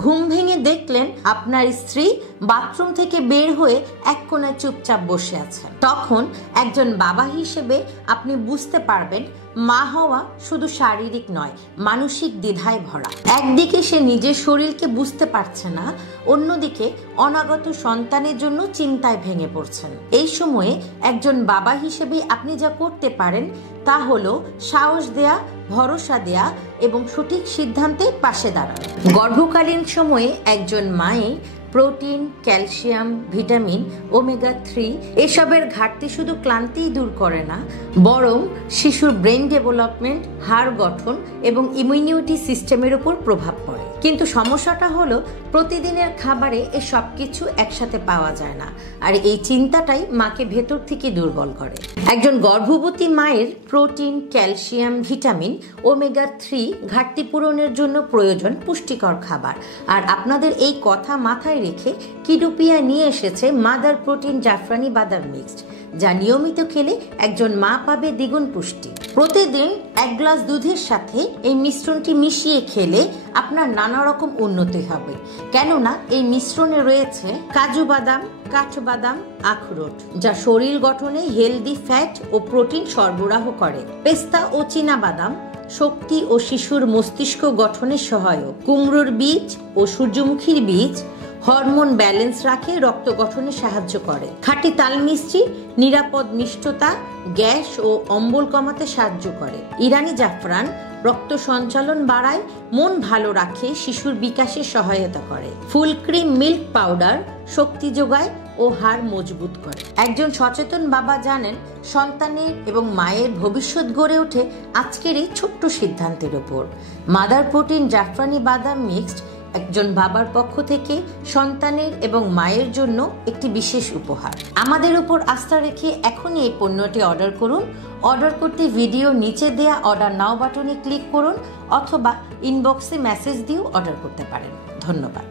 ঘুম ভেঙে দেখলেন আপনার স্ত্রী বাথরুম থেকে বের হয়ে এক কোণায় চুপচাপ বসে আছেন। তখন একজন বাবা হিসেবে আপনি বুঝতে পারবেন মা হওয়া শুধু শারীরিক নয়, মানসিক দ্বিধায় ভরা। একদিকে সে নিজের শরীরকে বুঝতে পারছে না, অন্যদিকে অনাগত সন্তানের জন্য চিন্তায় ভেঙে পড়ছেন। এই সময়ে একজন বাবা হিসেবে আপনি যা করতে পারেন তা হলো সাহস দেয়া, ভরসা দেয়া এবং সঠিক সিদ্ধান্তে পাশে দাঁড়ানো। গর্ভকালীন সময়ে একজন মায়ের প্রোটিন, ক্যালসিয়াম, ভিটামিন, ওমেগা 3 এসবের ঘাটতি শুধু ক্লান্তিই দূর করে না, বরং শিশুর ব্রেন ডেভেলপমেন্ট, হাড় গঠন এবং ইমিউনিটি সিস্টেমের উপর প্রভাব পড়ে। কিন্তু সমস্যাটা হলো প্রতিদিনের খাবারে এই সব কিছু একসাথে পাওয়া যায় না, আর এই চিন্তাটাই মাকে ভেতর থেকে দুর্বল করে। একজন গর্ভবতী মায়ের প্রোটিন, ক্যালসিয়াম, ভিটামিন, ওমেগা 3 ঘাটতি পূরণের জন্য প্রয়োজন পুষ্টিকর খাবার। আর আপনাদের এই কথা মাথায় রেখে কিডোপিয়া নিয়ে এসেছে মাদার প্রোটিন জাফরানি বাদাম মিক্সড, যা নিয়মিত খেলে একজন মা পাবে দ্বিগুণ পুষ্টি। প্রতিদিন 1 গ্লাস দুধের সাথে এই মিশ্রণটি মিশিয়ে খেলে আপনার নানা রকম উন্নতি হবে, কেননা এই মিশ্রণে রয়েছে কাজু বাদাম, কাঠবাদাম, আখরোট, যা শরীর গঠনে হেলদি ফ্যাট ও প্রোটিন সরবরাহ করে। পেস্তা ও চীনা বাদাম শক্তি ও শিশুর মস্তিষ্ক গঠনে সহায়ক। কুমড়োর বীজ ও সূর্যমুখীর বীজ হরমোন ব্যালেন্স রাখে, রক্ত গঠনে সাহায্য করে। খাঁটি তাল মিষ্টি নিরাপদ মিষ্টতা, গ্যাস ও অম্বল কমাতে সাহায্য করে। ইরানি জাফরান রক্ত সঞ্চালন বাড়ায়, মন ভালো রাখে, শিশুর বিকাশে সহায়তা করে। ফুল ক্রিম মিল্ক পাউডার শক্তি যোগায় ও হাড় মজবুত করে। একজন সচেতন বাবা জানেন সন্তানের এবং মায়ের ভবিষ্যৎ গড়ে ওঠে আজকের এই ছোট্ট সিদ্ধান্তের উপর। মাদার প্রোটিন জাফরানি বাদাম মিক্সড একজন বাবার পক্ষ থেকে সন্তানের এবং মায়ের জন্য একটি বিশেষ উপহার। আমাদের উপর আস্থা রেখে এখনই এই পণ্যটি অর্ডার করুন। অর্ডার করতে ভিডিও নিচে দেয়া অর্ডার নাও বাটনে ক্লিক করুন অথবা ইনবক্সে মেসেজ দিয়েও অর্ডার করতে পারেন। ধন্যবাদ।